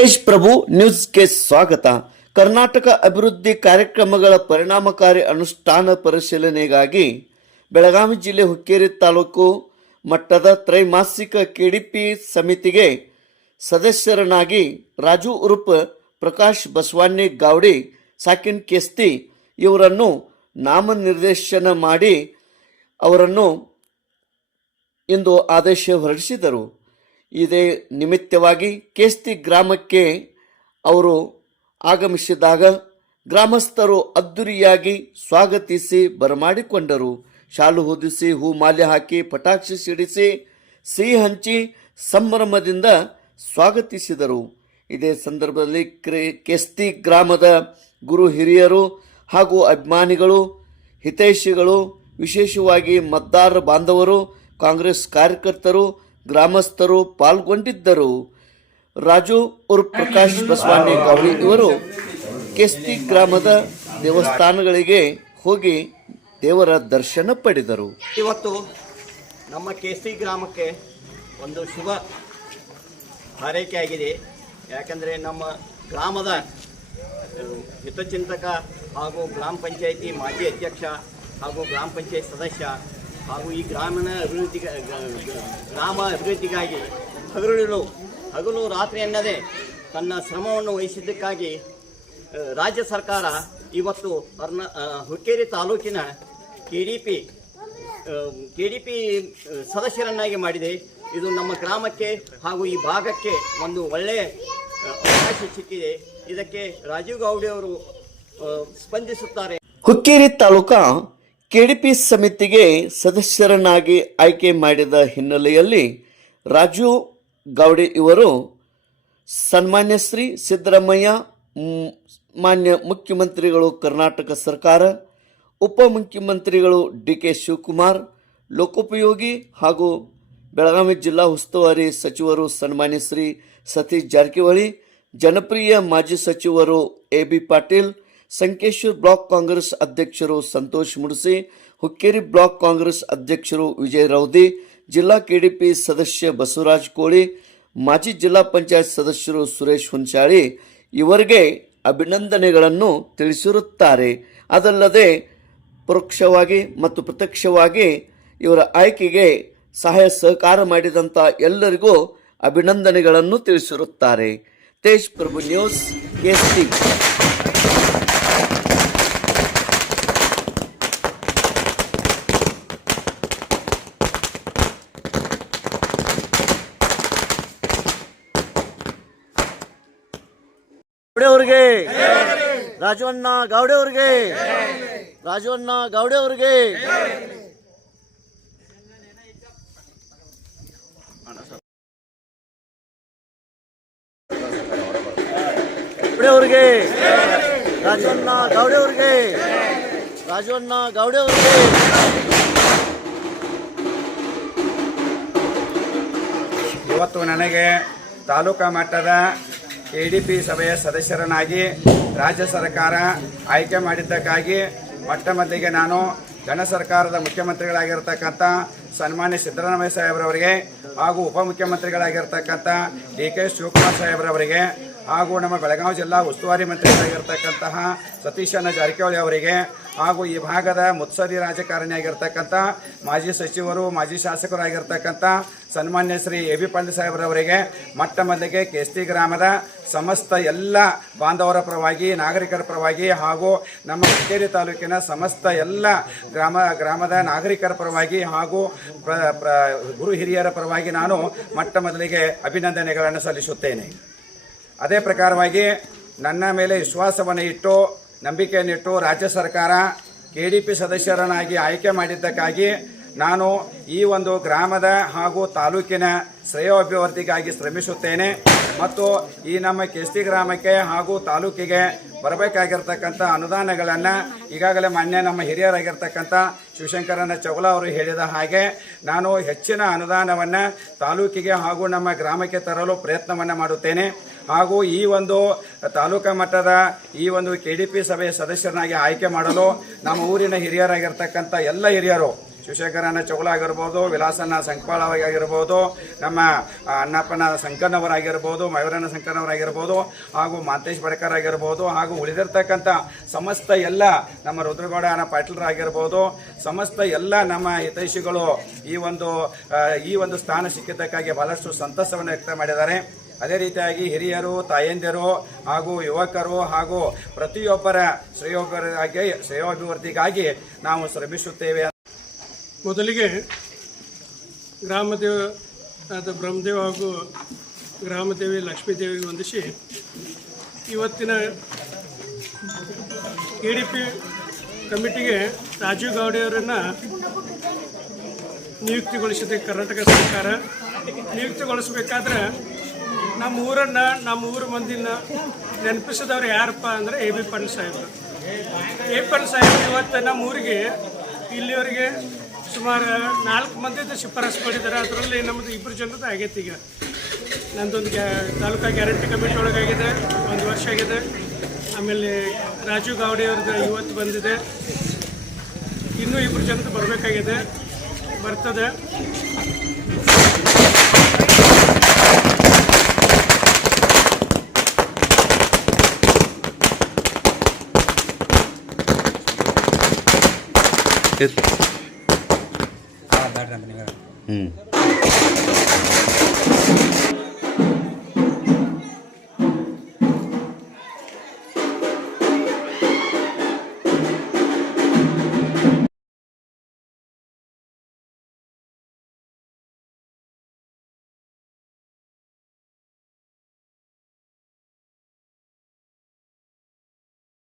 ತೇಜ್ ಪ್ರಭು ನ್ಯೂಸ್ಗೆ ಸ್ವಾಗತ. ಕರ್ನಾಟಕ ಅಭಿವೃದ್ಧಿ ಕಾರ್ಯಕ್ರಮಗಳ ಪರಿಣಾಮಕಾರಿ ಅನುಷ್ಠಾನ ಪರಿಶೀಲನೆಗಾಗಿ ಬೆಳಗಾವಿ ಜಿಲ್ಲೆ ಹುಕ್ಕೇರಿ ತಾಲೂಕು ಮಟ್ಟದ ತ್ರೈಮಾಸಿಕ ಕೆಡಿಪಿ ಸಮಿತಿಗೆ ಸದಸ್ಯರನ್ನಾಗಿ ರಾಜು ಉರುಪ್, ಪ್ರಕಾಶ್ ಬಸವಾನಿ ಗಾವಡಿ ಸಾಕಿನ್ ಕೆಸ್ತಿ ಇವರನ್ನು ನಾಮನಿರ್ದೇಶನ ಮಾಡಿ ಅವರನ್ನು ಇಂದು ಆದೇಶ ಹೊರಡಿಸಿದರು. ಇದೇ ನಿಮಿತ್ತವಾಗಿ ಕೇಸ್ತಿ ಗ್ರಾಮಕ್ಕೆ ಅವರು ಆಗಮಿಸಿದಾಗ ಗ್ರಾಮಸ್ಥರು ಅದ್ದೂರಿಯಾಗಿ ಸ್ವಾಗತಿಸಿ ಬರಮಾಡಿಕೊಂಡರು. ಶಾಲು ಹೊದಿಸಿ, ಹೂ ಮಾಲೆ ಹಾಕಿ, ಪಟಾಕ್ಷಿ ಸಿಡಿಸಿ, ಸಿಹಿ ಹಂಚಿ ಸಂಭ್ರಮದಿಂದ ಸ್ವಾಗತಿಸಿದರು. ಇದೇ ಸಂದರ್ಭದಲ್ಲಿ ಕೆಸ್ತಿ ಗ್ರಾಮದ ಗುರು ಹಿರಿಯರು ಹಾಗೂ ಅಭಿಮಾನಿಗಳು, ಹಿತೈಷಿಗಳು, ವಿಶೇಷವಾಗಿ ಮತದಾರ ಬಾಂಧವರು, ಕಾಂಗ್ರೆಸ್ ಕಾರ್ಯಕರ್ತರು ಗ್ರಾಮಸ್ಥರು ಪಾಲ್ಗೊಂಡಿದ್ದರು. ರಾಜು ಉರ್ ಪ್ರಕಾಶ್ ಬಸವಾನಿ ಗೌಡಿ ಇವರು ಕೆಸ್ತಿ ಗ್ರಾಮದ ದೇವಸ್ಥಾನಗಳಿಗೆ ಹೋಗಿ ದೇವರ ದರ್ಶನ ಪಡೆದರು. ಇವತ್ತು ನಮ್ಮ ಕೆಸ್ತಿ ಗ್ರಾಮಕ್ಕೆ ಒಂದು ಶುಭ ಆಗಿದೆ. ಯಾಕಂದರೆ ನಮ್ಮ ಗ್ರಾಮದ ಹಿತಚಿಂತಕ ಹಾಗೂ ಗ್ರಾಮ ಪಂಚಾಯಿತಿ ಮಾಜಿ ಅಧ್ಯಕ್ಷ ಹಾಗೂ ಗ್ರಾಮ ಪಂಚಾಯತ್ ಸದಸ್ಯ ಹಾಗೂ ಈ ಗ್ರಾಮೀಣ ಅಭಿವೃದ್ಧಿ ಗ್ರಾಮ ಅಭಿವೃದ್ಧಿಗಾಗಿ ಹಗಲು ಹಗಲು ರಾತ್ರಿ ಎನ್ನದೇ ತನ್ನ ಶ್ರಮವನ್ನು ವಹಿಸಿದ್ದಕ್ಕಾಗಿ ರಾಜ್ಯ ಸರ್ಕಾರ ಇವತ್ತು ಅರ್ನ ಹುಕ್ಕೇರಿ ತಾಲೂಕಿನ K D P K D P ಸದಸ್ಯರನ್ನಾಗಿ ಮಾಡಿದೆ. ಇದು ನಮ್ಮ ಗ್ರಾಮಕ್ಕೆ ಹಾಗೂ ಈ ಭಾಗಕ್ಕೆ ಒಂದು ಒಳ್ಳೆಯ ಅವಕಾಶ ಸಿಕ್ಕಿದೆ. ಇದಕ್ಕೆ ರಾಜೀವ್ ಗೌಡಿ ಅವರು ಸ್ಪಂದಿಸುತ್ತಾರೆ. ಹುಕ್ಕೇರಿ ತಾಲೂಕಾ ಕೆಡಿಪಿ ಸಮಿತಿಗೆ ಸದಸ್ಯರನ್ನಾಗಿ ಆಯ್ಕೆ ಮಾಡಿದ ಹಿನ್ನೆಲೆಯಲ್ಲಿ ರಾಜು ಗೌಡಿ ಇವರು ಸನ್ಮಾನ್ಯ ಶ್ರೀ ಸಿದ್ದರಾಮಯ್ಯ ಮಾನ್ಯ ಮುಖ್ಯಮಂತ್ರಿಗಳು ಕರ್ನಾಟಕ ಸರ್ಕಾರ ಉಪಮುಖ್ಯಮಂತ್ರಿಗಳು ಡಿ ಕೆ ಶಿವಕುಮಾರ್, ಲೋಕೋಪಯೋಗಿ ಹಾಗೂ ಬೆಳಗಾವಿ ಜಿಲ್ಲಾ ಉಸ್ತುವಾರಿ ಸಚಿವರು ಸನ್ಮಾನ್ಯ ಶ್ರೀ ಸತೀಶ್ ಜಾರಕಿಹೊಳಿ, ಜನಪ್ರಿಯ ಮಾಜಿ ಸಚಿವರು A B Patil Sankeshwar block Congress ಅಧ್ಯಕ್ಷರು ಸಂತೋಷ್ ಮುಡಸಿ, ಹುಕ್ಕೇರಿ ಬ್ಲಾಕ್ ಕಾಂಗ್ರೆಸ್ ಅಧ್ಯಕ್ಷರು ವಿಜಯ್ ರೌದಿ, ಜಿಲ್ಲಾ ಕೆಡಿಪಿ ಸದಸ್ಯ ಬಸವರಾಜ್ ಕೋಳಿ, ಮಾಜಿ ಜಿಲ್ಲಾ ಪಂಚಾಯತ್ ಸದಸ್ಯರು ಸುರೇಶ್ ಹುಂಚಾಳಿ ಇವರಿಗೆ ಅಭಿನಂದನೆಗಳನ್ನು ತಿಳಿಸಿರುತ್ತಾರೆ. ಅದಲ್ಲದೆ ಪರೋಕ್ಷವಾಗಿ ಮತ್ತು ಪ್ರತ್ಯಕ್ಷವಾಗಿ ಇವರ ಆಯ್ಕೆಗೆ ಸಹಾಯ ಸಹಕಾರ ಮಾಡಿದಂಥ ಎಲ್ಲರಿಗೂ ಅಭಿನಂದನೆಗಳನ್ನು ತಿಳಿಸಿರುತ್ತಾರೆ. ತೇಜ್ ಪ್ರಭು ನ್ಯೂಸ್ ಕೆಸ್ತಿ ಗೌಡೆ ಅವ್ರಿಗೆ. ರಾಜವಣ್ಣ ಗಾವಡೆ ಅವ್ರಿಗೆ. ರಾಜವಣ್ಣ ಗಾವಡೆ ಅವ್ರಿಗೆ. ಅವ್ರಿಗೆ. ರಾಜವಣ್ಣ ಗಾವಡೆ ಅವ್ರಿಗೆ. ರಾಜವಣ್ಣ ಗಾವಡೆ ಅವ್ರಿಗೆ. ಇವತ್ತು ನನಗೆ ತಾಲೂಕಾ ಮಟ್ಟದ ಎ ಡಿ ಪಿ ಸಭೆಯ ಸದಸ್ಯರನ್ನಾಗಿ ರಾಜ್ಯ ಸರ್ಕಾರ ಆಯ್ಕೆ ಮಾಡಿದ್ದಕ್ಕಾಗಿ ಮೊಟ್ಟ ಮೊದಲಿಗೆ ನಾನು ಗಣ ಸರ್ಕಾರದ ಮುಖ್ಯಮಂತ್ರಿಗಳಾಗಿರ್ತಕ್ಕಂಥ ಸನ್ಮಾನ್ಯ ಸಿದ್ದರಾಮಯ್ಯ ಸಾಹೇಬ್ರವರಿಗೆ ಹಾಗೂ ಉಪಮುಖ್ಯಮಂತ್ರಿಗಳಾಗಿರ್ತಕ್ಕಂಥ ಡಿ ಕೆ ಶಿವಕುಮಾರ್ ಸಾಹೇಬ್ರವರಿಗೆ ಹಾಗೂ ನಮ್ಮ ಬೆಳಗಾವಿ ಜಿಲ್ಲಾ ಉಸ್ತುವಾರಿ ಮಂತ್ರಿಗಳಾಗಿರ್ತಕ್ಕಂತಹ ಸತೀಶಣ್ಣ ಜಾರಕಿಹೊಳಿ ಅವರಿಗೆ ಹಾಗೂ ಈ ಭಾಗದ ಮುತ್ಸದಿ ರಾಜಕಾರಣಿಯಾಗಿರ್ತಕ್ಕಂಥ ಮಾಜಿ ಸಚಿವರು, ಮಾಜಿ ಶಾಸಕರಾಗಿರ್ತಕ್ಕಂಥ ಸನ್ಮಾನ್ಯ ಶ್ರೀ ಎ ಬಿ ಪಾಂಡೆ ಸಾಹೇಬರವರಿಗೆ ಮೊಟ್ಟ ಮೊದಲಿಗೆ ಕೆಸ್ತಿ ಗ್ರಾಮದ ಸಮಸ್ತ ಎಲ್ಲ ಬಾಂಧವರ ಪರವಾಗಿ, ನಾಗರಿಕರ ಪರವಾಗಿ ಹಾಗೂ ನಮ್ಮ ಹುಕ್ಕೇರಿ ತಾಲೂಕಿನ ಸಮಸ್ತ ಎಲ್ಲ ಗ್ರಾಮ, ಗ್ರಾಮದ ನಾಗರಿಕರ ಪರವಾಗಿ ಹಾಗೂ ಗುರು ಹಿರಿಯರ ಪರವಾಗಿ ನಾನು ಮೊಟ್ಟ ಮೊದಲಿಗೆ ಅಭಿನಂದನೆಗಳನ್ನು ಸಲ್ಲಿಸುತ್ತೇನೆ. ಅದೇ ಪ್ರಕಾರವಾಗಿ ನನ್ನ ಮೇಲೆ ವಿಶ್ವಾಸವನ್ನು ಇಟ್ಟು ನಂಬಿಕೆಯನ್ನಿಟ್ಟು ರಾಜ್ಯ ಸರ್ಕಾರ ಕೆ ಡಿ ಪಿ ಸದಸ್ಯರನ್ನಾಗಿ ಆಯ್ಕೆ ಮಾಡಿದ್ದಕ್ಕಾಗಿ ನಾನು ಈ ಒಂದು ಗ್ರಾಮದ ಹಾಗೂ ತಾಲೂಕಿನ ಶ್ರೇಯೋಭಿವೃದ್ಧಿಗಾಗಿ ಶ್ರಮಿಸುತ್ತೇನೆ. ಮತ್ತು ಈ ನಮ್ಮ ಕೆಸ್ತಿ ಗ್ರಾಮಕ್ಕೆ ಹಾಗೂ ತಾಲೂಕಿಗೆ ಬರಬೇಕಾಗಿರ್ತಕ್ಕಂಥ ಅನುದಾನಗಳನ್ನು ಈಗಾಗಲೇ ಮಾನ್ಯ ನಮ್ಮ ಹಿರಿಯರಾಗಿರ್ತಕ್ಕಂಥ ಶಿವಶಂಕರನ ಚೌಲ ಅವರು ಹೇಳಿದ ಹಾಗೆ ನಾನು ಹೆಚ್ಚಿನ ಅನುದಾನವನ್ನು ತಾಲೂಕಿಗೆ ಹಾಗೂ ನಮ್ಮ ಗ್ರಾಮಕ್ಕೆ ತರಲು ಪ್ರಯತ್ನವನ್ನು ಮಾಡುತ್ತೇನೆ. ಹಾಗೂ ಈ ಒಂದು ತಾಲೂಕಾ ಮಟ್ಟದ ಈ ಒಂದು ಕೆ ಡಿ ಪಿ ಸಭೆಯ ಸದಸ್ಯರನ್ನಾಗಿ ಆಯ್ಕೆ ಮಾಡಲು ನಮ್ಮ ಊರಿನ ಹಿರಿಯರಾಗಿರ್ತಕ್ಕಂಥ ಎಲ್ಲ ಹಿರಿಯರು ಶಿವಶೇಖರನ ಚೌಲ ಆಗಿರ್ಬೋದು ವಿಲಾಸನ ಸಂಕಪಾಳವಾಗಿರ್ಬೋದು ನಮ್ಮ ಅಣ್ಣಪ್ಪನ ಸಂಕನವರಾಗಿರ್ಬೋದು, ಮಯೂರನ ಸಂಕನವರಾಗಿರ್ಬೋದು, ಹಾಗೂ ಮಾತೇಶ್ ಬಡಕರ್ ಆಗಿರ್ಬೋದು ಹಾಗೂ ಉಳಿದಿರ್ತಕ್ಕಂಥ ಸಮಸ್ತ ಎಲ್ಲ ನಮ್ಮ ರುದ್ರಗೌಡನ ಪಾಟೀಲರಾಗಿರ್ಬೋದು, ಸಮಸ್ತ ಎಲ್ಲ ನಮ್ಮ ಹಿತೈಷಿಗಳು ಈ ಒಂದು ಈ ಒಂದು ಸ್ಥಾನ ಸಿಕ್ಕಿದ್ದಕ್ಕಾಗಿ ಬಹಳಷ್ಟು ಸಂತಸವನ್ನು ವ್ಯಕ್ತ ಮಾಡಿದ್ದಾರೆ. ಅದೇ ರೀತಿಯಾಗಿ ಹಿರಿಯರು, ತಾಯಂದಿರು ಹಾಗೂ ಯುವಕರು ಹಾಗೂ ಪ್ರತಿಯೊಬ್ಬರ ಶ್ರೇಯೋಭಿವೃದ್ಧಿಗಾಗಿ ಶ್ರೇಯೋಭಿವೃದ್ಧಿಗಾಗಿ ನಾವು ಶ್ರಮಿಸುತ್ತೇವೆ ಮೊದಲಿಗೆ ಗ್ರಾಮದೇವ ಆದ ಬ್ರಹ್ಮದೇವ ಹಾಗೂ ಗ್ರಾಮದೇವಿ ಲಕ್ಷ್ಮೀದೇವಿಗೆ ವಂದಿಸಿ ಇವತ್ತಿನ ಕೆ ಡಿ ಪಿ ಕಮಿಟಿಗೆ ರಾಜೀವ್ ಗೌಡೆಯವರನ್ನು ನಿಯುಕ್ತಿಗೊಳಿಸಿದೆ ಕರ್ನಾಟಕ ಸರ್ಕಾರ. ನಿಯುಕ್ತಿಗೊಳಿಸಬೇಕಾದ್ರೆ ನಮ್ಮ ಊರನ್ನು ನಮ್ಮ ಊರ ಮಂದಿನ ನೆನಪಿಸಿದವ್ರು ಯಾರಪ್ಪ ಅಂದರೆ ಎ ಬಿ ಪಂಡ್ ಸಾಹೇಬರು ಎ ಪಂಡ್ ಸಾಹೇಬರು ಇವತ್ತು ನಮ್ಮ ಊರಿಗೆ ಇಲ್ಲಿವರೆಗೆ ಸುಮಾರು ನಾಲ್ಕು ಮಂದಿದ ಶಿಫಾರಸು ಮಾಡಿದ್ದಾರೆ. ಅದರಲ್ಲಿ ನಮ್ಮದು ಇಬ್ಬರು ಜನದ ಆಗೈತೆ ಈಗ. ನಂದೊಂದು ಗ್ಯಾ ತಾಲೂಕಾ ಗ್ಯಾರಂಟಿ ಕಮಿಟಿ ಒಳಗಾಗಿದೆ. ಒಂದು ವರ್ಷ ಆಗಿದೆ. ಆಮೇಲೆ ರಾಜೀವ್ ಗಾವಡಿ ಅವ್ರದ್ದು ಇವತ್ತು ಬಂದಿದೆ. ಇನ್ನೂ ಇಬ್ಬರು ಜನದ್ದು ಬರಬೇಕಾಗಿದೆ. ಬರ್ತದೆ. काट रहा मैंने